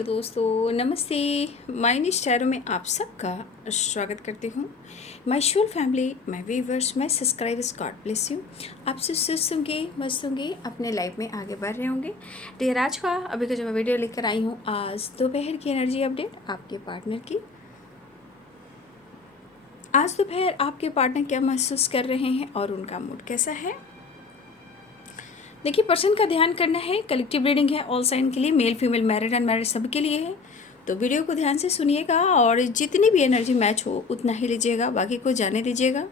Hello दोस्तों, नमस्ते। My स्टारों में आप सबका स्वागत करती हूँ। My whole family, my viewers, my subscribers, God bless you. आप सब सुस्त होंगे, मस्त होंगे, अपने लाइफ में आगे बढ़ रहे होंगे। तो आज का अभी का जो मैं वीडियो लेकर आई हूँ, आज दोपहर की एनर्जी अपडेट आपके पार्टनर की। आज दोपहर आपके पार्टनर क्या महसूस कर रहे हैं और उनका मूड कैसा है। देखिए, पर्सन का ध्यान करना है। कलेक्टिव रीडिंग है ऑल साइन के लिए, मेल फीमेल मैरिड अनमैरिड सबके लिए है। तो वीडियो को ध्यान से सुनिएगा और जितनी भी एनर्जी मैच हो उतना ही लीजिएगा, बाकी को जाने दीजिएगा।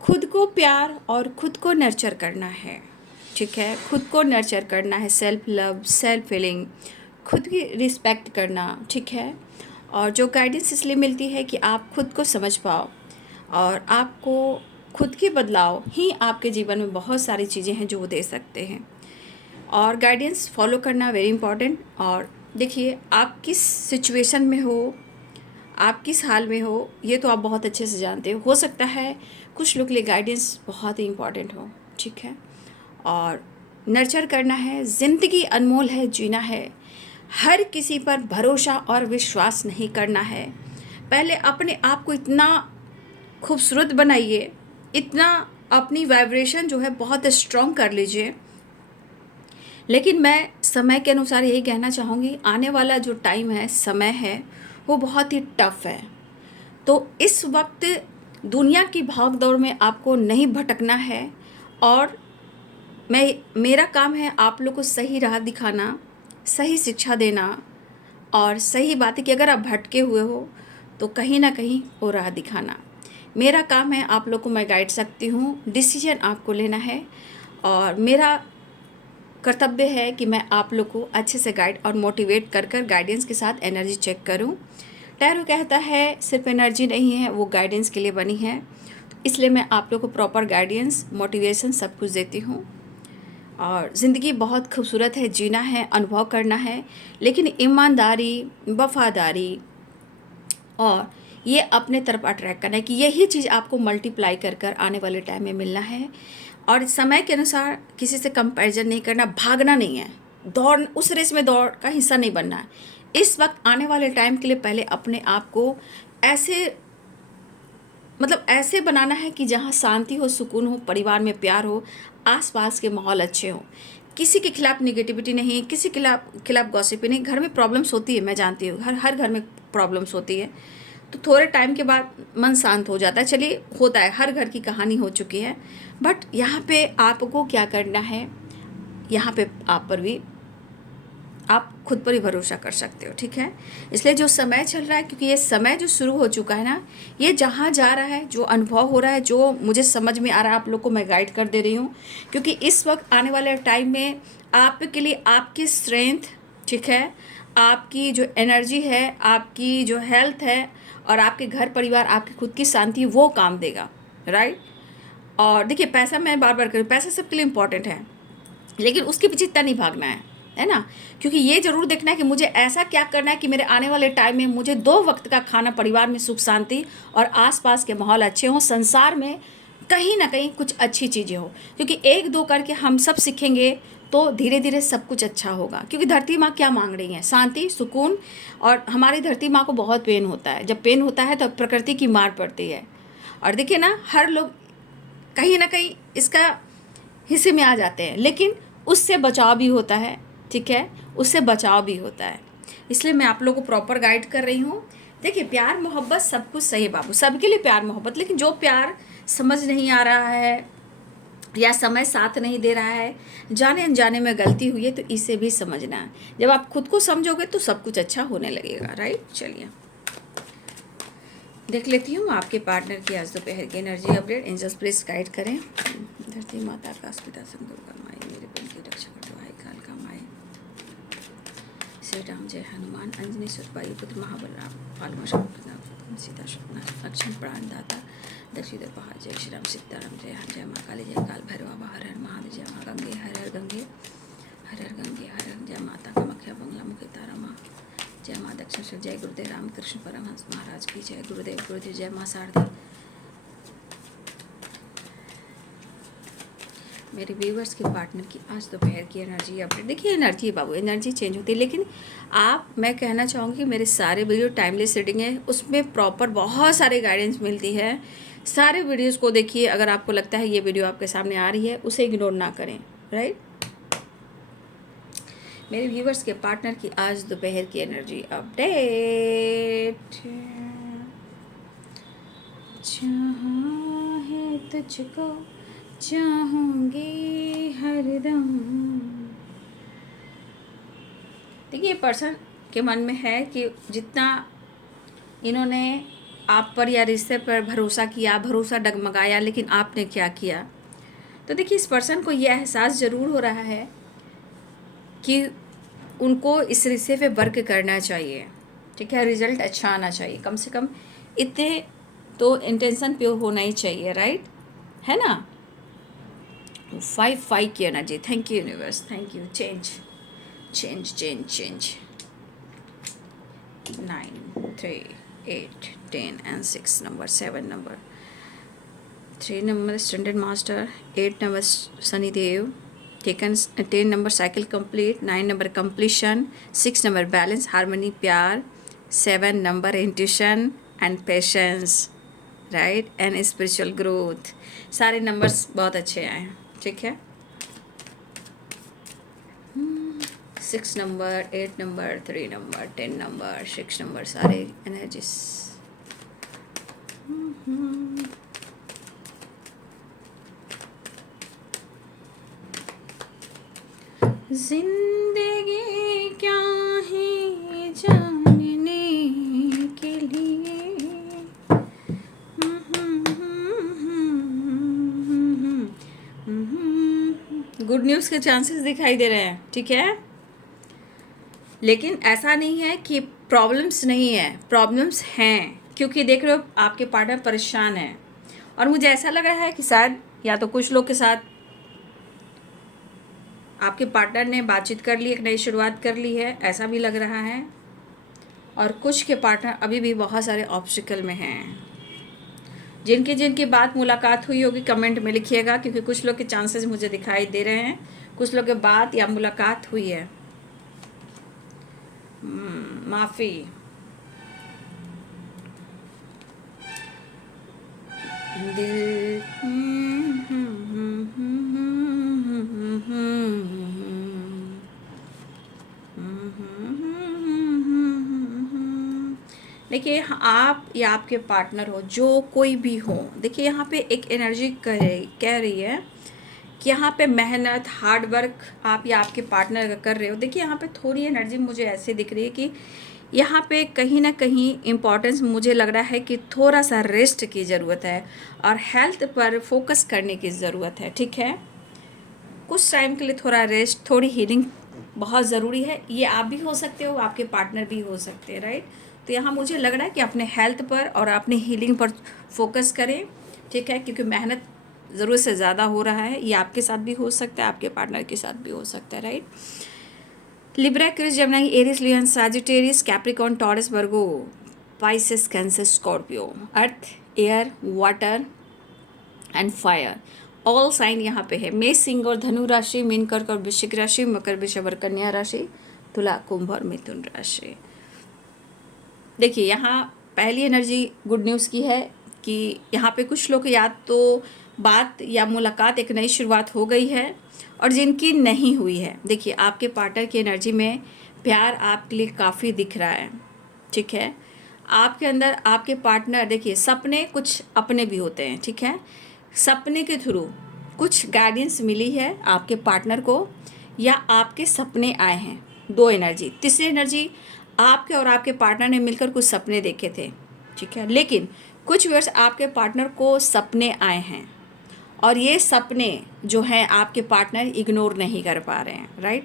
खुद को प्यार और खुद को नर्चर करना है, ठीक है। खुद को नर्चर करना है, सेल्फ लव, सेल्फ फीलिंग, खुद की रिस्पेक्ट करना, ठीक है। और जो गाइडेंस इसलिए मिलती है कि आप खुद को समझ पाओ और आपको खुद के बदलाव ही आपके जीवन में बहुत सारी चीज़ें हैं जो वो दे सकते हैं। और गाइडेंस फॉलो करना वेरी इंपॉर्टेंट। और देखिए, आप किस सिचुएशन में हो, आप किस हाल में हो, ये तो आप बहुत अच्छे से जानते हो सकता है कुछ लोग के लिए गाइडेंस बहुत ही इम्पॉर्टेंट हो, ठीक है। और नर्चर करना है। ज़िंदगी अनमोल है, जीना है। हर किसी पर भरोसा और विश्वास नहीं करना है। पहले अपने आप को इतना खूबसूरत बनाइए, इतना अपनी वाइब्रेशन जो है बहुत स्ट्रॉन्ग कर लीजिए। लेकिन मैं समय के अनुसार यही कहना चाहूँगी, आने वाला जो टाइम है, समय है, वो बहुत ही टफ है। तो इस वक्त दुनिया की भाग दौड़ में आपको नहीं भटकना है। और मेरा काम है आप लोग को सही राह दिखाना, सही शिक्षा देना और सही बात है कि अगर आप भटके हुए हो तो कहीं ना कहीं वो राह दिखाना। मेरा काम है, आप लोग को मैं गाइड सकती हूँ, डिसीजन आपको लेना है। और मेरा कर्तव्य है कि मैं आप लोग को अच्छे से गाइड और मोटिवेट कर कर गाइडेंस के साथ एनर्जी चेक करूं। टैरो कहता है सिर्फ एनर्जी नहीं है, वो गाइडेंस के लिए बनी है। तो इसलिए मैं आप लोग को प्रॉपर गाइडेंस, मोटिवेशन सब कुछ देती हूँ। और ज़िंदगी बहुत खूबसूरत है, जीना है, अनुभव करना है, लेकिन ईमानदारी, वफादारी और ये अपने तरफ अट्रैक्ट करना है कि यही चीज़ आपको मल्टीप्लाई कर कर आने वाले टाइम में मिलना है। और समय के अनुसार किसी से कंपैरिजन नहीं करना, भागना नहीं है, दौड़, उस रेस में दौड़ का हिस्सा नहीं बनना है। इस वक्त आने वाले टाइम के लिए पहले अपने आप को ऐसे ऐसे बनाना है कि जहाँ शांति हो, सुकून हो, परिवार में प्यार हो, आसपास के माहौल अच्छे हों, किसी के खिलाफ निगेटिविटी नहीं, किसी के खिलाफ गॉसिपिंग नहीं। घर में प्रॉब्लम्स होती है, मैं जानती हूँ, हर घर में प्रॉब्लम्स होती है। तो थोड़े टाइम के बाद मन शांत हो जाता है। चलिए, होता है, हर घर की कहानी हो चुकी है। बट यहाँ पे आपको क्या करना है, यहाँ पे आप पर भी, आप खुद पर ही भरोसा कर सकते हो, ठीक है। इसलिए जो समय चल रहा है, क्योंकि ये समय जो शुरू हो चुका है ना, ये जहाँ जा रहा है, जो अनुभव हो रहा है, जो मुझे समझ में आ रहा है, आप लोग को मैं गाइड कर दे रही हूँ। क्योंकि इस वक्त आने वाले टाइम में आपके लिए आपकी स्ट्रेंथ, ठीक है, आपकी जो एनर्जी है, आपकी जो हेल्थ है और आपके घर परिवार, आपकी खुद की शांति, वो काम देगा, राइट। और देखिए, पैसा, मैं बार बार करूँ, पैसा सबके लिए इम्पॉर्टेंट है, लेकिन उसके पीछे इतना नहीं भागना है ना। क्योंकि ये जरूर देखना है कि मुझे ऐसा क्या करना है कि मेरे आने वाले टाइम में मुझे 2 वक्त का खाना, परिवार में सुख शांति और आसपास के माहौल अच्छे हों, संसार में कहीं ना कहीं कुछ अच्छी चीज़ें हो। क्योंकि 1-2 करके हम सब सीखेंगे तो धीरे धीरे सब कुछ अच्छा होगा। क्योंकि धरती माँ क्या मांग रही है? शांति, सुकून। और हमारी धरती माँ को बहुत पेन होता है, जब पेन होता है तो प्रकृति की मार पड़ती है। और देखिए ना, हर लोग कहीं ना कहीं इसका हिस्से में आ जाते हैं, लेकिन उससे बचाव भी होता है, ठीक है, उससे बचाव भी होता है। इसलिए मैं आप लोगों को प्रॉपर गाइड कर रही हूँ। देखिए, प्यार मोहब्बत सब कुछ सही है बाबू, सबके लिए प्यार मोहब्बत, लेकिन जो प्यार समझ नहीं आ रहा है या समय साथ नहीं दे रहा है, जाने अनजाने में गलती हुई है, तो इसे भी समझना है। जब आप खुद को समझोगे तो सब कुछ अच्छा होने लगेगा, राइट। चलिए देख लेती हूँ आपके पार्टनर की आज दोपहर की energy update. Angels please guide करें। धरती माता, आकाश पिता, दुर्गा माई, मेरे बन की रक्षा करवाई, काल का माई, श्री राम जय हनुमान, अंजनी सुरपाई पुत्र महाबलराम, पालमा सीता स्वप्न अक्षण प्राण दाता, दक्षिण पहाड़, जय श्री राम सीताराम, जय जय माँ काली, जय काल भैरव बाबा, हर हर महादेव, जय माँ गंगे, हर हर गंगे, हर हर गंगे, हर हर, जय माता कामाख्या बंगला मुखी तारा माँ, जय माँ दक्षिणेश्वर, जय गुरुदेव रामकृष्ण परमहंस महाराज की जय, गुरुदेव गुरुदेव, जय माँ शारदा, मेरे व्यूवर्स के पार्टनर की आज दोपहर की एनर्जी अपडेट। देखिए एनर्जी बाबू, एनर्जी चेंज होती है, लेकिन मैं कहना चाहूँगी मेरे सारे वीडियो टाइमलेस रीडिंग है, उसमें प्रॉपर बहुत सारे गाइडेंस मिलती है। सारे वीडियोस को देखिए। अगर आपको लगता है ये वीडियो आपके सामने आ रही है, उसे इग्नोर ना करें, राइट। मेरे व्यूवर्स के पार्टनर की आज दोपहर की एनर्जी अपडेट। चाहा है तुझको चाहूंगी हरदम। देखिए पर्सन के मन में है कि जितना इन्होंने आप पर या रिश्ते पर भरोसा किया, भरोसा डगमगाया, लेकिन आपने क्या किया। तो देखिए इस पर्सन को यह एहसास ज़रूर हो रहा है कि उनको इस रिश्ते पे वर्क करना चाहिए, ठीक है। रिजल्ट अच्छा आना चाहिए, कम से कम इतने तो इंटेंशन प्योर होना ही चाहिए, राइट, है ना। 5 की energy. Thank you universe, thank you. Change change change change. 9 3 8 10 and 6 number, 7 number, 3 number Standard Master, 8 number Sunny Dev, taken 10 number cycle complete, 9 number completion, 6 number balance, harmony, प्यार, 7 number intuition and patience, right, and spiritual growth. सारे numbers बहुत अच्छे आए हैं, ठीक है। 6 number, 8 number, 3 number, 10 number, 6 number, सारे energies. जिंदगी क्या है जानने के लिए, गुड न्यूज़ के चांसेस दिखाई दे रहे हैं, ठीक है। लेकिन ऐसा नहीं है कि प्रॉब्लम्स नहीं है, प्रॉब्लम्स हैं, क्योंकि देख रहे हो आपके पार्टनर परेशान है। और मुझे ऐसा लग रहा है कि शायद या तो कुछ लोग के साथ आपके पार्टनर ने बातचीत कर ली, एक नई शुरुआत कर ली है, ऐसा भी लग रहा है। और कुछ के पार्टनर अभी भी बहुत सारे ऑब्स्टिकल में हैं। जिनकी बात मुलाकात हुई होगी कमेंट में लिखिएगा, क्योंकि कुछ लोग के चांसेस मुझे दिखाई दे रहे हैं, कुछ लोग के बात या मुलाकात हुई है। माफ़ी। दिल देखिए आप या आपके पार्टनर हो, जो कोई भी हो, देखिए यहाँ पे एक एनर्जी कह रही है कि यहाँ पे मेहनत, हार्ड वर्क आप या आपके पार्टनर कर रहे हो। देखिए यहाँ पे थोड़ी एनर्जी मुझे ऐसे दिख रही है कि यहाँ पे कहीं ना कहीं इम्पोर्टेंस मुझे लग रहा है कि थोड़ा सा रेस्ट की ज़रूरत है और हेल्थ पर फोकस करने की ज़रूरत है, ठीक है। कुछ टाइम के लिए थोड़ा रेस्ट, थोड़ी हीलिंग बहुत ज़रूरी है। ये आप भी हो सकते हो, आपके पार्टनर भी हो सकते हैं, राइट। तो यहाँ मुझे लग रहा है कि अपने हेल्थ पर और अपनी हीलिंग पर फोकस करें, ठीक है, क्योंकि मेहनत ज़रूरत से ज़्यादा हो रहा है। ये आपके साथ भी हो सकता है, आपके पार्टनर के साथ भी हो सकता है, राइट। लिब्रा, क्रिस, Gemini, Aries, Leo, Sagittarius, Capricorn, Taurus, Virgo, Pisces, Cancer, Scorpio, earth, air, water and fire, all sign यहाँ पे है। मेष, सिंह और धनु राशि, मीन, कर्क और वृश्चिक राशि, मकर, वृषभ और कन्या राशि, तुला, कुंभ और मिथुन राशि। देखिए यहाँ पहली एनर्जी गुड न्यूज़ की है कि यहाँ पे कुछ लोग या तो बात या मुलाकात, एक नई शुरुआत हो गई है, और जिनकी नहीं हुई है, देखिए आपके पार्टनर की एनर्जी में प्यार आपके लिए काफ़ी दिख रहा है, ठीक है। आपके अंदर आपके पार्टनर, देखिए सपने कुछ अपने भी होते हैं, ठीक है। सपने के थ्रू कुछ गाइडेंस मिली है आपके पार्टनर को, या आपके सपने आए हैं। 2 एनर्जी। तीसरी एनर्जी, आपके और आपके पार्टनर ने मिलकर कुछ सपने देखे थे, ठीक है, लेकिन कुछ वर्ष आपके पार्टनर को सपने आए हैं और ये सपने जो हैं आपके पार्टनर इग्नोर नहीं कर पा रहे हैं, राइट।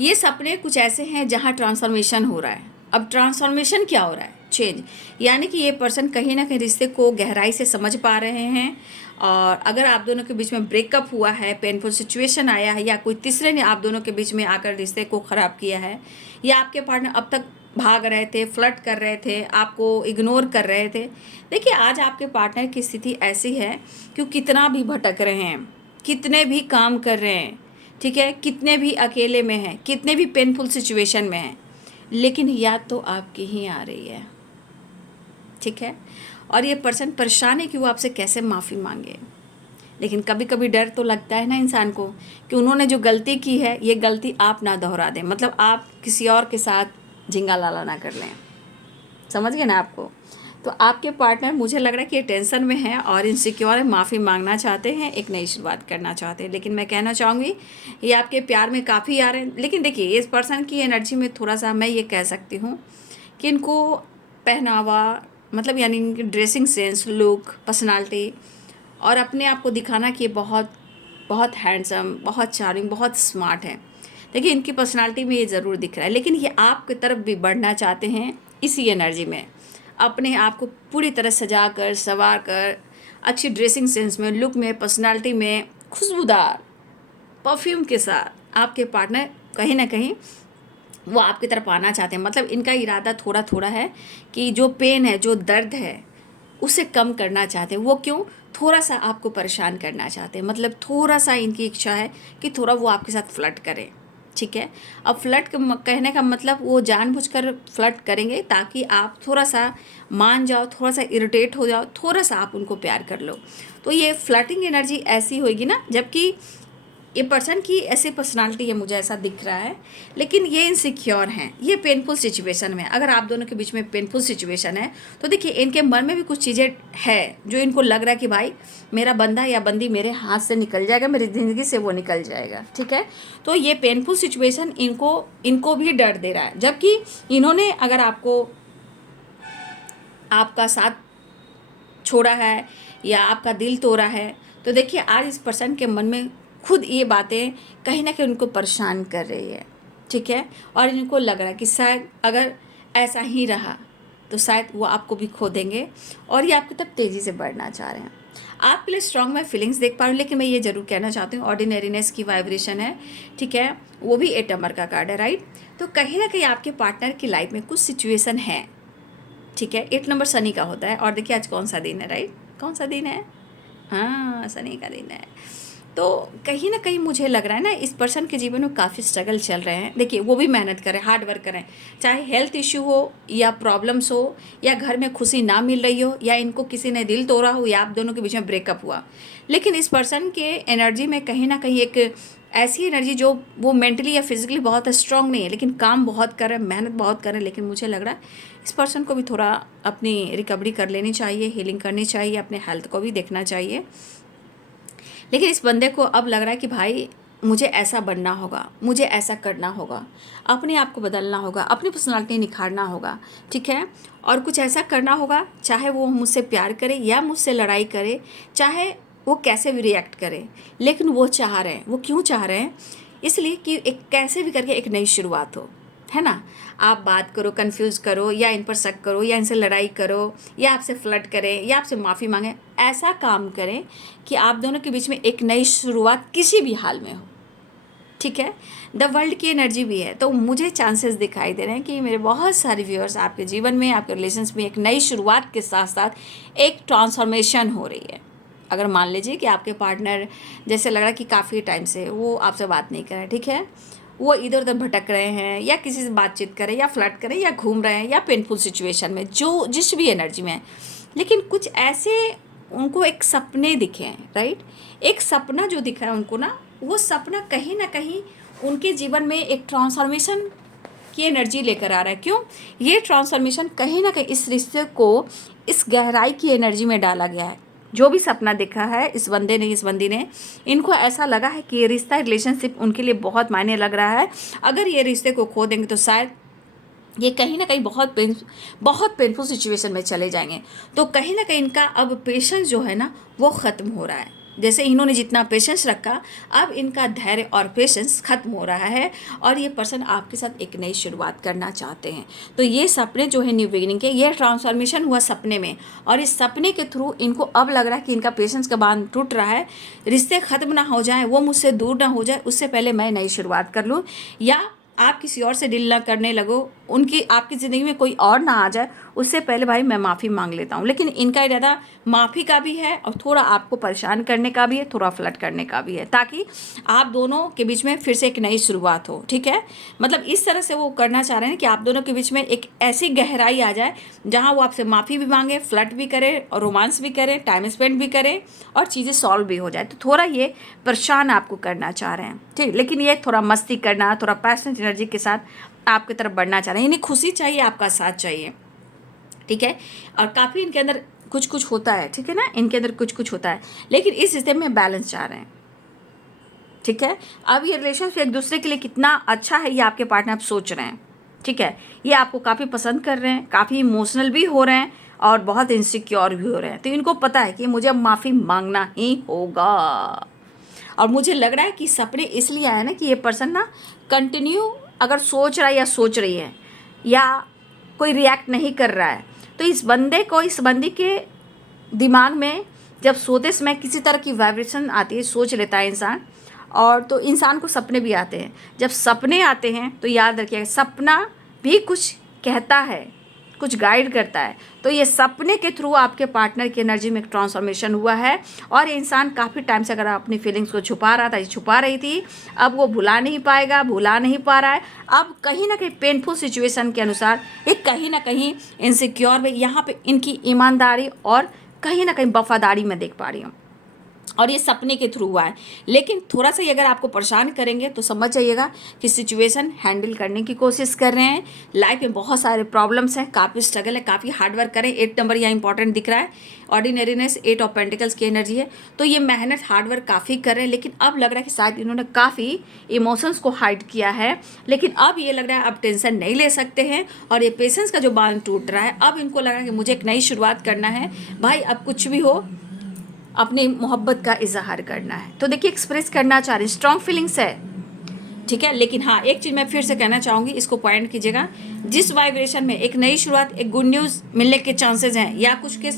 ये सपने कुछ ऐसे हैं जहाँ ट्रांसफॉर्मेशन हो रहा है। अब ट्रांसफॉर्मेशन क्या हो रहा है? चेंज, यानी कि ये पर्सन कहीं ना कहीं रिश्ते को गहराई से समझ पा रहे हैं। और अगर आप दोनों के बीच में ब्रेकअप हुआ है, पेनफुल सिचुएशन आया है, या कोई तीसरे ने आप दोनों के बीच में आकर रिश्ते को ख़राब किया है, या आपके पार्टनर अब तक भाग रहे थे, फ्लर्ट कर रहे थे, आपको इग्नोर कर रहे थे, देखिए आज आपके पार्टनर की स्थिति ऐसी है कि वो कितना भी भटक रहे हैं, कितने भी काम कर रहे हैं, ठीक है, कितने भी अकेले में हैं, कितने भी पेनफुल सिचुएशन में हैं, लेकिन याद तो आपकी ही आ रही है, ठीक है। और ये पर्सन परेशान है कि वो आपसे कैसे माफ़ी मांगे। लेकिन कभी कभी डर तो लगता है ना इंसान को कि उन्होंने जो गलती की है ये गलती आप ना दोहरा दें, मतलब आप किसी और के साथ झिंगा लाला ना कर लें। समझ गए ना आपको। तो आपके पार्टनर मुझे लग रहा है कि ये टेंशन में है और इनसिक्योर है, माफ़ी मांगना चाहते हैं, एक नई शुरुआत करना चाहते हैं। लेकिन मैं कहना चाहूँगी ये आपके प्यार में काफ़ी आ रहे हैं। लेकिन देखिए इस पर्सन की एनर्जी में थोड़ा सा मैं ये कह सकती हूँ कि इनको पहनावा, मतलब यानी इनकी ड्रेसिंग सेंस, लुक, पर्सनालिटी और अपने आप को दिखाना कि ये बहुत बहुत हैंडसम, बहुत चार्मिंग, बहुत स्मार्ट है। देखिए इनकी पर्सनालिटी में ये ज़रूर दिख रहा है। लेकिन ये आपकी तरफ भी बढ़ना चाहते हैं इसी एनर्जी में, अपने आप को पूरी तरह सजा कर, संवार कर, अच्छी ड्रेसिंग सेंस में, लुक में, पर्सनालिटी में, खुशबूदार परफ्यूम के साथ आपके पार्टनर कहीं ना कहीं वो आपकी तरफ आना चाहते हैं। मतलब इनका इरादा थोड़ा थोड़ा है कि जो पेन है, जो दर्द है, उसे कम करना चाहते हैं। वो क्यों? थोड़ा सा आपको परेशान करना चाहते हैं। मतलब थोड़ा सा इनकी इच्छा है कि थोड़ा वो आपके साथ फ्लर्ट करें, ठीक है। अब फ्लर्ट कहने का मतलब वो जानबूझकर फ्लर्ट करेंगे ताकि आप थोड़ा सा मान जाओ, थोड़ा सा इरिटेट हो जाओ, थोड़ा सा आप उनको प्यार कर लो। तो ये फ्लर्टिंग एनर्जी ऐसी होगी ना, जबकि ये पर्सन की ऐसी पर्सनालिटी है, मुझे ऐसा दिख रहा है। लेकिन ये इनसिक्योर हैं, ये पेनफुल सिचुएशन में। अगर आप दोनों के बीच में पेनफुल सिचुएशन है तो देखिए इनके मन में भी कुछ चीज़ें है जो इनको लग रहा है कि भाई मेरा बंदा या बंदी मेरे हाथ से निकल जाएगा, मेरी ज़िंदगी से वो निकल जाएगा, ठीक है। तो ये पेनफुल सिचुएशन इनको भी डर दे रहा है। जबकि इन्होंने अगर आपका साथ छोड़ा है या आपका दिल तोड़ा है तो देखिए आज इस पर्सन के मन में खुद ये बातें कहीं ना कहीं उनको परेशान कर रही है, ठीक है। और इनको लग रहा है कि शायद अगर ऐसा ही रहा तो शायद वो आपको भी खो देंगे और ये आपकी तरफ तेज़ी से बढ़ना चाह रहे हैं। आपके लिए स्ट्रॉन्ग मैं फीलिंग्स देख पा रही हूँ। लेकिन मैं ये ज़रूर कहना चाहती हूँ ऑर्डिनरीनेस की वाइब्रेशन है, ठीक है, वो भी 8 नंबर का कार्ड है, राइट। तो कहीं ना कहीं आपके पार्टनर की लाइफ में कुछ सिचुएशन है, ठीक है। 8 नंबर शनि का होता है। और देखिए आज कौन सा दिन है, राइट, कौन सा दिन है? हाँ, शनि का दिन है। तो कहीं ना कहीं मुझे लग रहा है ना इस पर्सन के जीवन में काफ़ी स्ट्रगल चल रहे हैं। देखिए वो भी मेहनत करें, हार्ड वर्क करें, चाहे हेल्थ इश्यू हो या प्रॉब्लम्स हो या घर में खुशी ना मिल रही हो या इनको किसी ने दिल तोड़ा हो या आप दोनों के बीच में ब्रेकअप हुआ। लेकिन इस पर्सन के एनर्जी में कहीं ना कहीं एक ऐसी एनर्जी जो वो मेंटली या फिजिकली बहुत स्ट्रांग नहीं है, लेकिन काम बहुत कर रहे हैं, मेहनत बहुत कर रहे हैं। लेकिन मुझे लग रहा है इस पर्सन को भी थोड़ा अपनी रिकवरी कर लेनी चाहिए, हीलिंग करनी चाहिए, अपने हेल्थ को भी देखना चाहिए। लेकिन इस बंदे को अब लग रहा है कि भाई मुझे ऐसा बनना होगा, मुझे ऐसा करना होगा, अपने आप को बदलना होगा, अपनी पर्सनालिटी निखारना होगा, ठीक है। और कुछ ऐसा करना होगा, चाहे वो मुझसे प्यार करे या मुझसे लड़ाई करे, चाहे वो कैसे भी रिएक्ट करे, लेकिन वो चाह रहे हैं। वो क्यों चाह रहे हैं? इसलिए कि एक कैसे भी करके एक नई शुरुआत हो, है ना। आप बात करो, कंफ्यूज करो या इन पर शक करो या इनसे लड़ाई करो या आपसे फ्लर्ट करें या आपसे माफ़ी मांगें, ऐसा काम करें कि आप दोनों के बीच में एक नई शुरुआत किसी भी हाल में हो, ठीक है। द वर्ल्ड की एनर्जी भी है। तो मुझे चांसेस दिखाई दे रहे हैं कि मेरे बहुत सारे व्यूअर्स आपके जीवन में, आपके रिलेशंस में एक नई शुरुआत के साथ साथ एक ट्रांसफॉर्मेशन हो रही है। अगर मान लीजिए कि आपके पार्टनर जैसे लग रहा है कि काफ़ी टाइम से वो आपसे बात नहीं कर रहे, ठीक है, वो इधर उधर भटक रहे हैं या किसी से बातचीत करें या फ्लर्ट करें या घूम रहे हैं या पेनफुल सिचुएशन में, जो जिस भी एनर्जी में है, लेकिन कुछ ऐसे उनको एक सपने दिखे हैं, राइट। एक सपना जो दिखा है उनको ना, वो सपना कहीं ना कहीं उनके जीवन में एक ट्रांसफॉर्मेशन की एनर्जी लेकर आ रहा है। क्यों? ये ट्रांसफॉर्मेशन कहीं ना कहीं इस रिश्ते को इस गहराई की एनर्जी में डाला गया है। जो भी सपना देखा है इस बंदे ने, इस बंदी ने, इनको ऐसा लगा है कि ये रिश्ता, रिलेशनशिप उनके लिए बहुत मायने लग रहा है। अगर ये रिश्ते को खो देंगे तो शायद ये कहीं ना कहीं बहुत पेनफुल सिचुएशन में चले जाएंगे। तो कहीं ना कहीं इनका अब पेशेंस जो है ना वो ख़त्म हो रहा है। जैसे इन्होंने जितना पेशेंस रखा, अब इनका धैर्य और पेशेंस खत्म हो रहा है और ये पर्सन आपके साथ एक नई शुरुआत करना चाहते हैं। तो ये सपने जो है न्यू बिगिनिंग के, ये ट्रांसफॉर्मेशन हुआ सपने में और इस सपने के थ्रू इनको अब लग रहा है कि इनका पेशेंस का बांध टूट रहा है, रिश्ते ख़त्म ना हो जाए, वो मुझसे दूर ना हो जाए, उससे पहले मैं नई शुरुआत कर लूँ या आप किसी और से डील ना करने लगो, उनकी आपकी ज़िंदगी में कोई और ना आ जाए उससे पहले भाई मैं माफ़ी मांग लेता हूँ। लेकिन इनका इरादा माफ़ी का भी है और थोड़ा आपको परेशान करने का भी है, थोड़ा फ्लर्ट करने का भी है, ताकि आप दोनों के बीच में फिर से एक नई शुरुआत हो। ठीक है, मतलब इस तरह से वो करना चाह रहे हैं कि आप दोनों के बीच में एक ऐसी गहराई आ जाए जहाँ वो आपसे माफ़ी भी मांगे, फ्लर्ट भी करें और रोमांस भी करें, टाइम स्पेंड भी करें और चीज़ें सॉल्व भी हो जाए। तो थोड़ा ये परेशान आपको करना चाह रहे हैं, ठीक, लेकिन ये थोड़ा मस्ती करना, थोड़ा पैशनेट एनर्जी के साथ आपकी तरफ बढ़ना चाह रहे हैं। इन्हें खुशी चाहिए, आपका साथ चाहिए। ठीक है, और काफ़ी इनके अंदर कुछ कुछ होता है, ठीक है ना, इनके अंदर कुछ कुछ होता है, लेकिन इस सिस्टम में बैलेंस चाह रहे हैं। ठीक है, अब ये रिलेशनशिप एक दूसरे के लिए कितना अच्छा है ये आपके पार्टनर आप सोच रहे हैं। ठीक है, ये आपको काफ़ी पसंद कर रहे हैं, काफ़ी इमोशनल भी हो रहे हैं और बहुत इनसिक्योर भी हो रहे हैं। तो इनको पता है कि मुझे अब माफ़ी मांगना ही होगा। और मुझे लग रहा है कि सपने इसलिए आए ना कि ये पर्सन ना कंटिन्यू अगर सोच रहा है या सोच रही है या कोई रिएक्ट नहीं कर रहा है, तो इस बंदे को, इस बंदी के दिमाग में जब सोते समय किसी तरह की वाइब्रेशन आती है, सोच लेता है इंसान, और तो इंसान को सपने भी आते हैं। जब सपने आते हैं तो याद रखिएगा, सपना भी कुछ कहता है, कुछ गाइड करता है। तो ये सपने के थ्रू आपके पार्टनर की एनर्जी में एक ट्रांसफॉर्मेशन हुआ है और ये इंसान काफ़ी टाइम से अगर अपनी फीलिंग्स को छुपा रहा था, छुपा रही थी, अब वो भुला नहीं पाएगा, भुला नहीं पा रहा है। अब कहीं ना कहीं पेनफुल सिचुएशन के अनुसार एक कहीं ना कहीं इनसिक्योर में यहाँ पे इनकी ईमानदारी और कहीं ना कहीं वफादारी मैं देख पा रही हूँ, और ये सपने के थ्रू हुआ है। लेकिन थोड़ा सा ही अगर आपको परेशान करेंगे तो समझ जाइएगा कि सिचुएशन हैंडल करने की कोशिश कर रहे हैं। लाइफ में बहुत सारे प्रॉब्लम्स हैं, काफ़ी स्ट्रगल है, काफ़ी हार्डवर्क करें। 8 नंबर यहाँ इंपॉर्टेंट दिख रहा है, ऑर्डिनरीनेस 8 ऑफ पेंटिकल्स की एनर्जी है। तो ये मेहनत हार्डवर्क काफ़ी कर रहे हैं, लेकिन अब लग रहा है कि शायद इन्होंने काफ़ी इमोशंस को हाइड किया है। लेकिन अब ये लग रहा है अब टेंशन नहीं ले सकते हैं और ये पेशेंस का जो बांध टूट रहा है, अब इनको लग रहा है कि मुझे एक नई शुरुआत करना है भाई। अब कुछ भी हो अपनी मोहब्बत का इजहार करना है। तो देखिए, एक्सप्रेस करना चाह रहे हैं, स्ट्रॉन्ग फीलिंग्स है। ठीक है, लेकिन हाँ, एक चीज़ मैं फिर से कहना चाहूँगी, इसको पॉइंट कीजिएगा, जिस वाइब्रेशन में एक नई शुरुआत, एक गुड न्यूज़ मिलने के चांसेस हैं, या कुछ के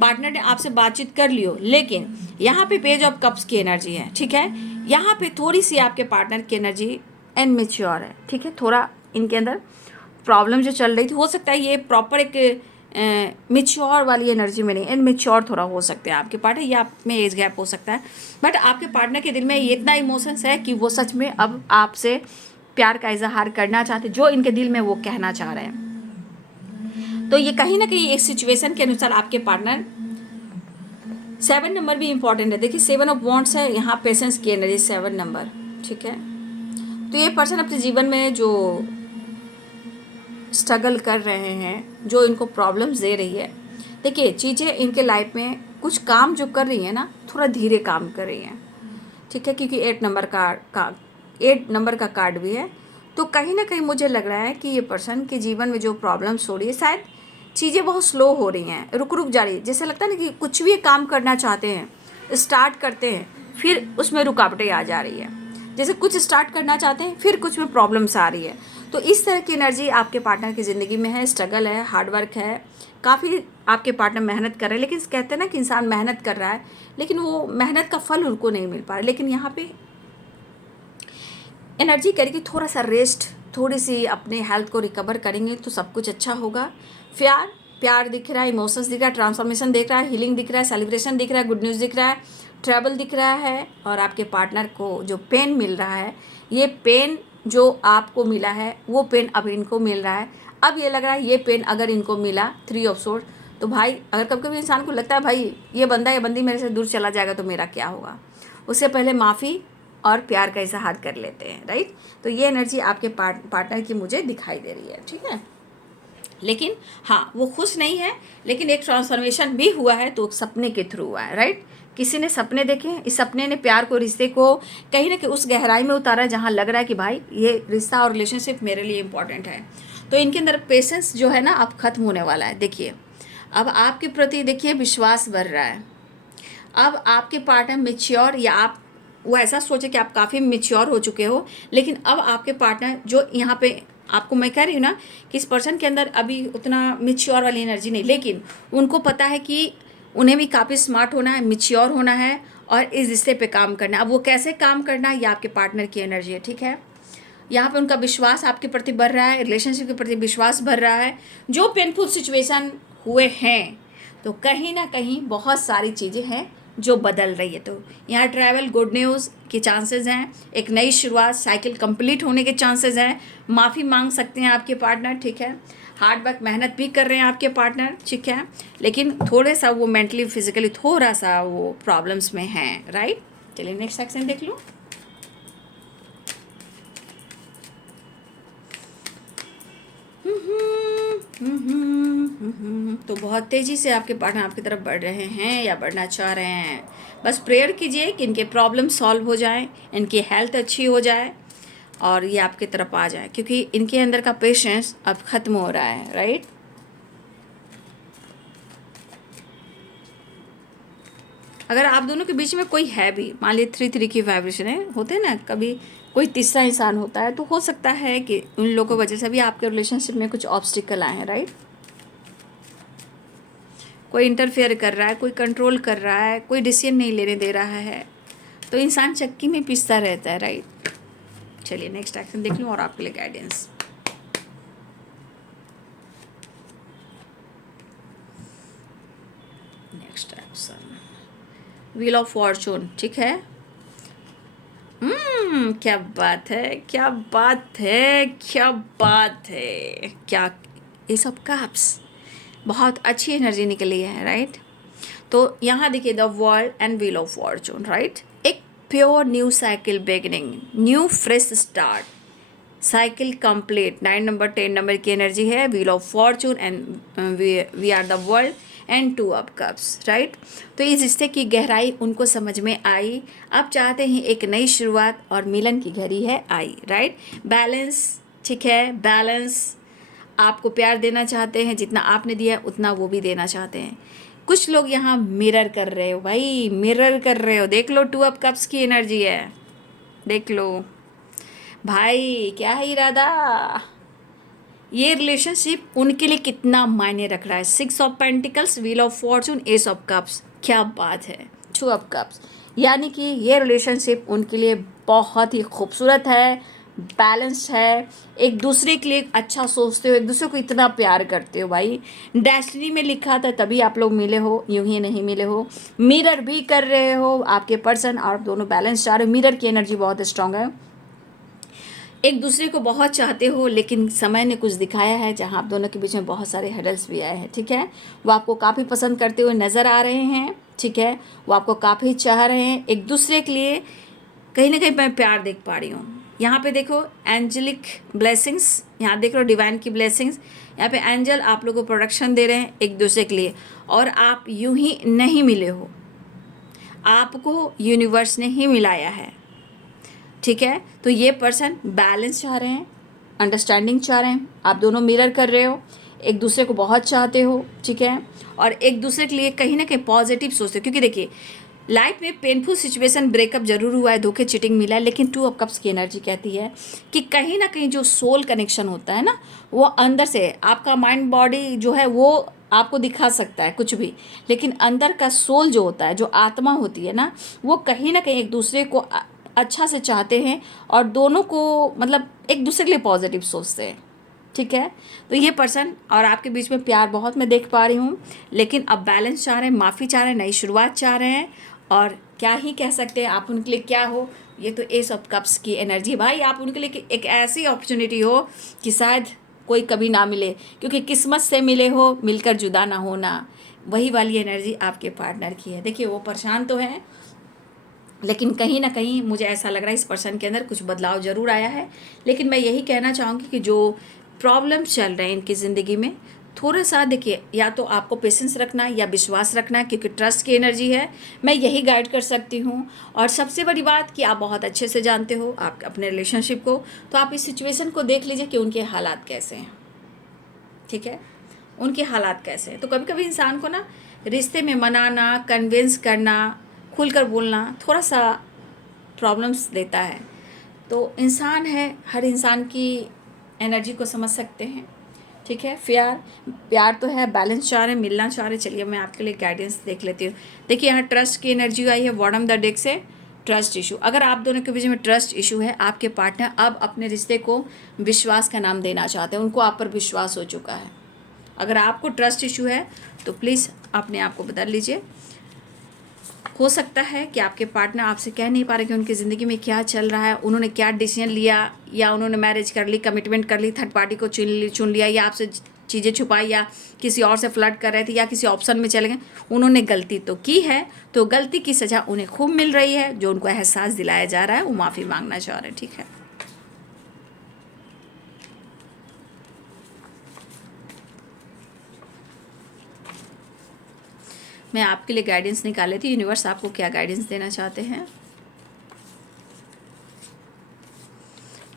पार्टनर ने आपसे बातचीत कर लियो, लेकिन यहाँ पे पेज ऑफ कप्स की एनर्जी है। ठीक है, यहाँ पे थोड़ी सी आपके पार्टनर की एनर्जी इनमेच्योर है। ठीक है, थोड़ा इनके अंदर प्रॉब्लम जो चल रही थी, हो सकता है ये प्रॉपर एक मिच्योर वाली एनर्जी में नहीं, इनमेच्योर थोड़ा हो सकते हैं आपके पार्टनर, या आप में एज गैप हो सकता है। बट आपके पार्टनर के दिल में ये इतना इमोशंस है कि वो सच में अब आपसे प्यार का इजहार करना चाहते, जो इनके दिल में वो कहना चाह रहे हैं। तो ये कहीं ना कहीं एक सिचुएशन के अनुसार आपके पार्टनर, 7 नंबर भी इंपॉर्टेंट है। देखिए, 7 ऑफ वॉन्ड्स है यहाँ, पेशेंस की एनर्जी 7 नंबर। ठीक है, तो ये पर्सन अपने जीवन में जो स्ट्रगल कर रहे हैं, जो इनको प्रॉब्लम्स दे रही है, देखिए चीज़ें इनके लाइफ में कुछ काम जो कर रही है ना, थोड़ा धीरे काम कर रही हैं। ठीक है, क्योंकि 8 नंबर का 8 नंबर का कार्ड भी है। तो कहीं ना कहीं मुझे लग रहा है कि ये पर्सन के जीवन में जो प्रॉब्लम्स हो रही है, शायद चीज़ें बहुत स्लो हो रही हैं, रुक रुक जा रही है। जैसे लगता है ना कि कुछ भी काम करना चाहते हैं, स्टार्ट करते हैं, फिर उसमें रुकावटें आ जा रही है। जैसे कुछ स्टार्ट करना चाहते हैं, फिर कुछ में प्रॉब्लम्स आ रही है। तो इस तरह की एनर्जी आपके पार्टनर की ज़िंदगी में है, स्ट्रगल है, हार्डवर्क है, काफ़ी आपके पार्टनर मेहनत कर रहे हैं। लेकिन कहते हैं ना कि इंसान मेहनत कर रहा है, लेकिन वो मेहनत का फल उनको नहीं मिल पा रहा। लेकिन यहाँ पे एनर्जी करेगी थोड़ा सा रेस्ट, थोड़ी सी अपने हेल्थ को रिकवर करेंगे तो सब कुछ अच्छा होगा। प्यार दिख रहा है, इमोशंस दिख रहा है, ट्रांसफॉर्मेशन दिख रहा है, हीलिंग दिख रहा है, सेलिब्रेशन दिख रहा है, गुड न्यूज़ दिख रहा है, ट्रैवल दिख रहा है। और आपके पार्टनर को जो पेन मिल रहा है, ये पेन जो आपको मिला है वो पेन अब इनको मिल रहा है। अब ये लग रहा है ये पेन अगर इनको मिला 3 ऑफ सोर्ड, तो भाई अगर कभी कभी इंसान को लगता है भाई ये बंदा या बंदी मेरे से दूर चला जाएगा तो मेरा क्या होगा, उससे पहले माफ़ी और प्यार का इजहार कर लेते हैं, राइट। तो ये एनर्जी आपके पार्टनर की मुझे दिखाई दे रही है। ठीक है, लेकिन हाँ, वो खुश नहीं है, लेकिन एक ट्रांसफॉर्मेशन भी हुआ है, तो सपने के थ्रू हुआ है, राइट। किसी ने सपने देखे, इस सपने ने प्यार को, रिश्ते को कहीं ना कहीं उस गहराई में उतारा जहाँ लग रहा है कि भाई ये रिश्ता और रिलेशनशिप मेरे लिए इम्पॉर्टेंट है। तो इनके अंदर पेशेंस जो है ना अब खत्म होने वाला है। देखिए, अब आपके प्रति देखिए विश्वास बढ़ रहा है। अब आपके पार्टनर मेच्योर, या आप वो ऐसा सोचे कि आप काफ़ी मेच्योर हो चुके हो, लेकिन अब आपके पार्टनर जो यहाँ पे आपको मैं कह रही हूँ ना कि इस पर्सन के अंदर अभी उतना मेच्योर वाली एनर्जी नहीं, लेकिन उनको पता है कि उन्हें भी काफ़ी स्मार्ट होना है, मेच्योर होना है और इस रिश्ते पे काम करना है। अब वो कैसे काम करना है, ये आपके पार्टनर की एनर्जी है। ठीक है, यहाँ पे उनका विश्वास आपके प्रति बढ़ रहा है, रिलेशनशिप के प्रति विश्वास बढ़ रहा है। जो पेनफुल सिचुएशन हुए हैं तो कहीं ना कहीं बहुत सारी चीज़ें हैं जो बदल रही है। तो यहाँ ट्रैवल गुड न्यूज़ के चांसेस हैं, एक नई शुरुआत, साइकिल कंप्लीट होने के चांसेस हैं। माफ़ी मांग सकते हैं आपके पार्टनर, ठीक है। हार्ड वर्क, मेहनत भी कर रहे हैं आपके पार्टनर, ठीक है, लेकिन थोड़े सा वो मेंटली फिजिकली थोड़ा सा वो प्रॉब्लम्स में हैं, राइट। चलिए नेक्स्ट सेक्शन देख लो। तो बहुत तेज़ी से आपके पार्टनर आपकी तरफ बढ़ रहे हैं या बढ़ना चाह रहे हैं। बस प्रेयर कीजिए कि इनके प्रॉब्लम सॉल्व हो जाए, इनकी हेल्थ अच्छी हो जाए और ये आपकी तरफ आ जाए, क्योंकि इनके अंदर का पेशेंस अब ख़त्म हो रहा है, राइट। अगर आप दोनों के बीच में कोई है भी, मान लीजिए 3-3 की वाइब्रेशन है, होते हैं ना, कभी कोई तीसरा इंसान होता है, तो हो सकता है कि उन लोगों की वजह से भी आपके रिलेशनशिप में कुछ ऑब्स्टिकल आए हैं, राइट। कोई इंटरफेयर कर रहा है, कोई कंट्रोल कर रहा है, कोई डिसीजन नहीं लेने दे रहा है, तो इंसान चक्की में पिसता रहता है, राइट। चलिए नेक्स्ट एक्शन देख लूँ और आपके लिए guidance. Next action wheel of Fortune, ठीक है। क्या बात है, क्या बात है, क्या बात है, क्या ये सब कप्स, बहुत अच्छी एनर्जी निकली है, राइट। तो यहाँ देखिए the world and wheel of fortune, right. एक pure new cycle beginning, new fresh start, cycle complete. 9 number 10 number की एनर्जी है, wheel of fortune and we are the world and 2 of cups, right. तो इस रिश्ते की गहराई उनको समझ में आई। अब चाहते हैं एक नई शुरुआत और मिलन की घड़ी है आई, राइट। बैलेंस, ठीक है, बैलेंस। आपको प्यार देना चाहते हैं, जितना आपने दिया उतना वो भी देना चाहते हैं। कुछ लोग यहाँ मिरर कर रहे हो भाई, मिरर कर रहे हो, देख लो 2 ऑफ कप्स की एनर्जी है, देख लो भाई क्या है इरादा। ये रिलेशनशिप उनके लिए कितना मायने रख रहा है। 6 of pentacles, wheel of Fortune, S of cups, क्या बात है, 2 ऑफ कप्स। यानी कि ये रिलेशनशिप उनके लिए बहुत ही खूबसूरत है, बैलेंस्ड है, एक दूसरे के लिए अच्छा सोचते हो, एक दूसरे को इतना प्यार करते हो भाई। डेस्टिनी में लिखा था तभी आप लोग मिले हो, यूं ही नहीं मिले हो। मिरर भी कर रहे हो आपके पर्सन, और दोनों बैलेंस चाह रहे हो। मिरर की एनर्जी बहुत स्ट्रांग है, एक दूसरे को बहुत चाहते हो, लेकिन समय ने कुछ दिखाया है जहां आप दोनों के बीच में बहुत सारे हर्डल्स भी आए हैं, ठीक है। वो आपको काफ़ी पसंद करते हुए नज़र आ रहे हैं, ठीक है, वो आपको काफ़ी चाह रहे हैं। एक दूसरे के लिए कहीं ना कहीं मैं प्यार देख पा रही हूँ। यहाँ पे देखो एंजलिक ब्लेसिंग्स, यहाँ देख लो डिवाइन की ब्लेसिंग्स। यहाँ पे एंजल आप लोगों को प्रोटेक्शन दे रहे हैं एक दूसरे के लिए, और आप यूं ही नहीं मिले हो, आपको यूनिवर्स ने ही मिलाया है, ठीक है। तो ये पर्सन बैलेंस चाह रहे हैं, अंडरस्टैंडिंग चाह रहे हैं, आप दोनों मिरर कर रहे हो, एक दूसरे को बहुत चाहते हो, ठीक है, और एक दूसरे के लिए कहीं ना कहीं पॉजिटिव सोचते हो। क्योंकि देखिए लाइफ में पेनफुल सिचुएशन, ब्रेकअप जरूर हुआ है, धोखे चीटिंग मिला है, लेकिन 2 ऑफ कप्स की एनर्जी कहती है कि कहीं ना कहीं जो सोल कनेक्शन होता है ना, वो अंदर से, आपका माइंड बॉडी जो है वो आपको दिखा सकता है कुछ भी, लेकिन अंदर का सोल जो होता है, जो आत्मा होती है ना, वो कहीं ना कहीं एक दूसरे को अच्छा से चाहते हैं और दोनों को मतलब एक दूसरे के लिए पॉजिटिव सोचते हैं, ठीक है। तो ये पर्सन और आपके बीच में प्यार बहुत मैं देख पा रही हूँ, लेकिन अब बैलेंस चाह रहे हैं, माफ़ी चाह रहे हैं, नई शुरुआत चाह रहे हैं, और क्या ही कह सकते हैं आप उनके लिए क्या हो। ये तो एस ऑफ कप्स की एनर्जी भाई, आप उनके लिए एक ऐसी अपॉर्चुनिटी हो कि शायद कोई कभी ना मिले, क्योंकि किस्मत से मिले हो, मिलकर जुदा ना होना, वही वाली एनर्जी आपके पार्टनर की है। देखिए वो परेशान तो है, लेकिन कहीं ना कहीं मुझे ऐसा लग रहा है इस पर्सन के अंदर कुछ बदलाव ज़रूर आया है। लेकिन मैं यही कहना चाहूँगी कि जो प्रॉब्लम्स चल रहे हैं इनकी ज़िंदगी में, थोड़ा सा देखिए, या तो आपको पेशेंस रखना है या विश्वास रखना है, क्योंकि ट्रस्ट की एनर्जी है, मैं यही गाइड कर सकती हूँ। और सबसे बड़ी बात कि आप बहुत अच्छे से जानते हो आप अपने रिलेशनशिप को, तो आप इस सिचुएशन को देख लीजिए कि उनके हालात कैसे हैं, ठीक है, उनके हालात कैसे हैं। तो कभी कभी इंसान को ना रिश्ते में मनाना, कन्विंस करना, खुलकर बोलना थोड़ा सा प्रॉब्लम्स देता है। तो इंसान है, हर इंसान की एनर्जी को समझ सकते हैं, ठीक है। प्यार तो है, बैलेंस चाह रहे हैं, मिलना चाह रहे हैं। चलिए मैं आपके लिए गाइडेंस देख लेती हूँ। देखिए यहाँ ट्रस्ट की एनर्जी आई है बॉटम द डेक से, ट्रस्ट इशू, अगर आप दोनों के बीच में ट्रस्ट इशू है, आपके पार्टनर अब अपने रिश्ते को विश्वास का नाम देना चाहते हैं, उनको आप पर विश्वास हो चुका है। अगर आपको ट्रस्ट इशू है तो प्लीज़ अपने आप को बदल लीजिए। हो सकता है कि आपके पार्टनर आपसे कह नहीं पा रहे कि उनकी ज़िंदगी में क्या चल रहा है, उन्होंने क्या डिसीजन लिया, या उन्होंने मैरिज कर ली, कमिटमेंट कर ली, थर्ड पार्टी को चुन लिया, या आपसे चीज़ें छुपाई, या किसी और से फ्लर्ट कर रहे थे, या किसी ऑप्शन में चले गए। उन्होंने गलती तो की है, तो गलती की सज़ा उन्हें खूब मिल रही है। जो उनको एहसास दिलाया जा रहा है, वो माफ़ी मांगना चाह रहे हैं। ठीक है, मैं आपके लिए गाइडेंस निकाल लेती हूँ। यूनिवर्स आपको क्या गाइडेंस देना चाहते हैं,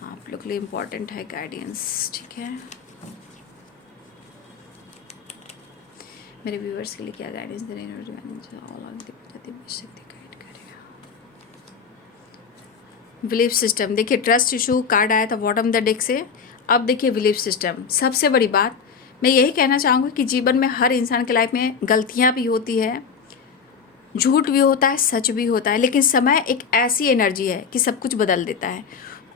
आप लोग के लिए इम्पोर्टेंट है गाइडेंस। ठीक है, मेरे व्यूअर्स के लिए क्या गाइडेंस दे रहे हैं, बिलीफ सिस्टम। देखिए ट्रस्ट इशू कार्ड आया था बॉटम द डेक से। अब देखिए बिलीफ सिस्टम, सबसे बड़ी बात मैं यही कहना चाहूँगी कि जीवन में हर इंसान के लाइफ में गलतियाँ भी होती है, झूठ भी होता है, सच भी होता है, लेकिन समय एक ऐसी एनर्जी है कि सब कुछ बदल देता है।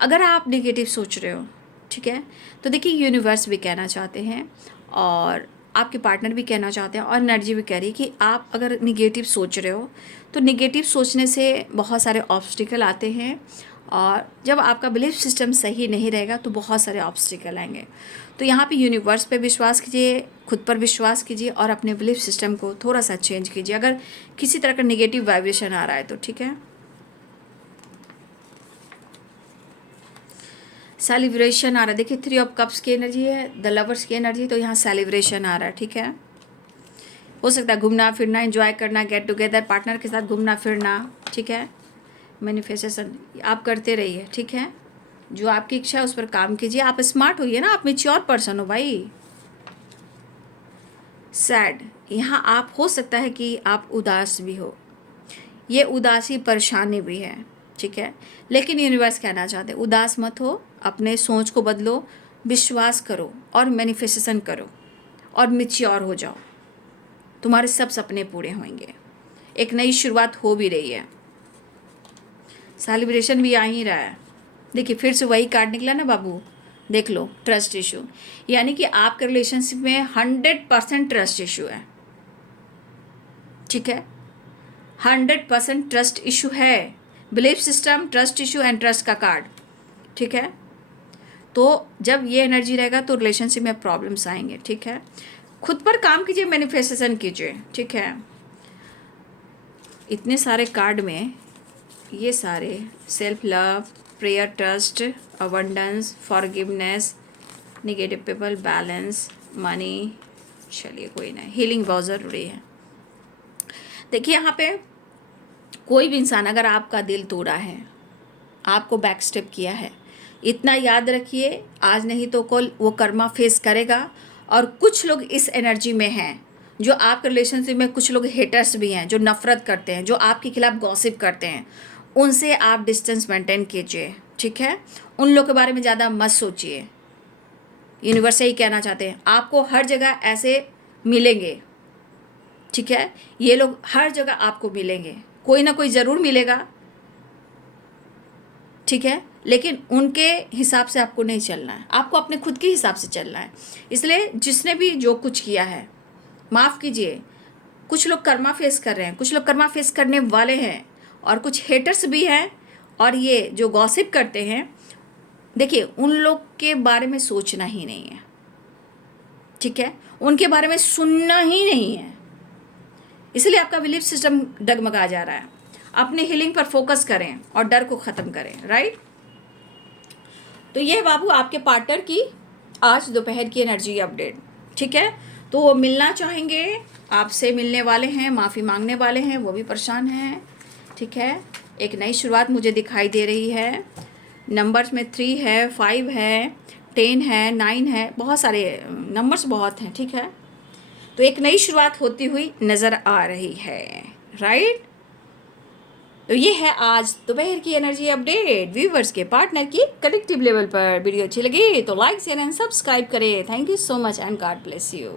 अगर आप नेगेटिव सोच रहे हो, ठीक है, तो देखिए यूनिवर्स भी कहना चाहते हैं और आपके पार्टनर भी कहना चाहते हैं और एनर्जी भी कह रही है कि आप अगर निगेटिव सोच रहे हो तो निगेटिव सोचने से बहुत सारे ऑब्स्टिकल आते हैं, और जब आपका बिलीफ सिस्टम सही नहीं रहेगा तो बहुत सारे ऑब्स्टिकल आएंगे। तो यहाँ पे यूनिवर्स पे विश्वास कीजिए, खुद पर विश्वास कीजिए और अपने बिलीफ सिस्टम को थोड़ा सा चेंज कीजिए अगर किसी तरह का नेगेटिव वाइब्रेशन आ रहा है तो। ठीक है, सेलिब्रेशन आ रहा है। देखिए 3 ऑफ कप्स की एनर्जी है, द लवर्स की एनर्जी, तो यहाँ सेलिब्रेशन आ रहा है। ठीक है, हो सकता है घूमना फिरना, एंजॉय करना, गेट टुगेदर, पार्टनर के साथ घूमना फिरना। ठीक है, मैनिफेस्टेशन आप करते रहिए। ठीक है, जो आपकी इच्छा है उस पर काम कीजिए। आप स्मार्ट होइए ना, आप मैच्योर पर्सन हो भाई। सैड, यहाँ आप हो सकता है कि आप उदास भी हो, ये उदासी परेशानी भी है। ठीक है, लेकिन यूनिवर्स कहना चाहते हैं उदास मत हो, अपने सोच को बदलो, विश्वास करो और मैनिफेस्टेशन करो और मैच्योर हो जाओ, तुम्हारे सब सपने पूरे होंगे। एक नई शुरुआत हो भी रही है, सेलिब्रेशन भी आ ही रहा है। देखिए फिर से वही कार्ड निकला ना बाबू, देख लो, ट्रस्ट इशू, यानी कि आपके रिलेशनशिप में 100% ट्रस्ट इशू है। ठीक है, 100% ट्रस्ट इशू है। Belief system, trust issue and trust का कार्ड। ठीक है, तो जब ये एनर्जी रहेगा तो रिलेशनशिप में प्रॉब्लम्स आएंगे। ठीक है, खुद पर काम कीजिए, मैनिफेस्टेशन कीजिए। ठीक है, इतने सारे कार्ड में ये सारे self love, prayer, trust, abundance, forgiveness, negative people, balance, money, चलिए कोई नहीं, हीलिंग बहुत ज़रूरी है। देखिए यहाँ पे कोई भी इंसान अगर आपका दिल तोड़ा है, आपको बैक स्टेप किया है, इतना याद रखिए, आज नहीं तो कल वो कर्मा फेस करेगा। और कुछ लोग इस एनर्जी में हैं जो आपके रिलेशनशिप में, कुछ लोग हेटर्स भी हैं जो नफरत करते हैं, जो आपके खिलाफ गॉसिप करते हैं, उनसे आप डिस्टेंस मेंटेन कीजिए। ठीक है, उन लोगों के बारे में ज़्यादा मत सोचिए। यूनिवर्स यही कहना चाहते हैं, आपको हर जगह ऐसे मिलेंगे। ठीक है, ये लोग हर जगह आपको मिलेंगे, कोई ना कोई ज़रूर मिलेगा। ठीक है, लेकिन उनके हिसाब से आपको नहीं चलना है, आपको अपने खुद के हिसाब से चलना है। इसलिए जिसने भी जो कुछ किया है माफ़ कीजिए। कुछ लोग कर्मा फेस कर रहे हैं, कुछ लोग कर्मा फेस करने वाले हैं, और कुछ हेटर्स भी हैं, और ये जो गॉसिप करते हैं, देखिए उन लोग के बारे में सोचना ही नहीं है। ठीक है, उनके बारे में सुनना ही नहीं है। इसलिए आपका बिलीफ सिस्टम डगमगा जा रहा है। अपने हीलिंग पर फोकस करें और डर को ख़त्म करें। राइट, तो ये बाबू आपके पार्टनर की आज दोपहर की एनर्जी अपडेट। ठीक है, तो वो मिलना चाहेंगे, आपसे मिलने वाले हैं, माफ़ी मांगने वाले हैं, वो भी परेशान हैं। ठीक है, एक नई शुरुआत मुझे दिखाई दे रही है। नंबर्स में 3 है, 5 है, 10 है, 9 है, बहुत सारे नंबर्स बहुत हैं। ठीक है, तो एक नई शुरुआत होती हुई नज़र आ रही है। राइट, तो ये है आज दोपहर की एनर्जी अपडेट व्यूवर्स के पार्टनर की कलेक्टिव लेवल पर। वीडियो अच्छी लगी तो लाइक शेयर एंड सब्सक्राइब करें। Thank you so much and God bless you.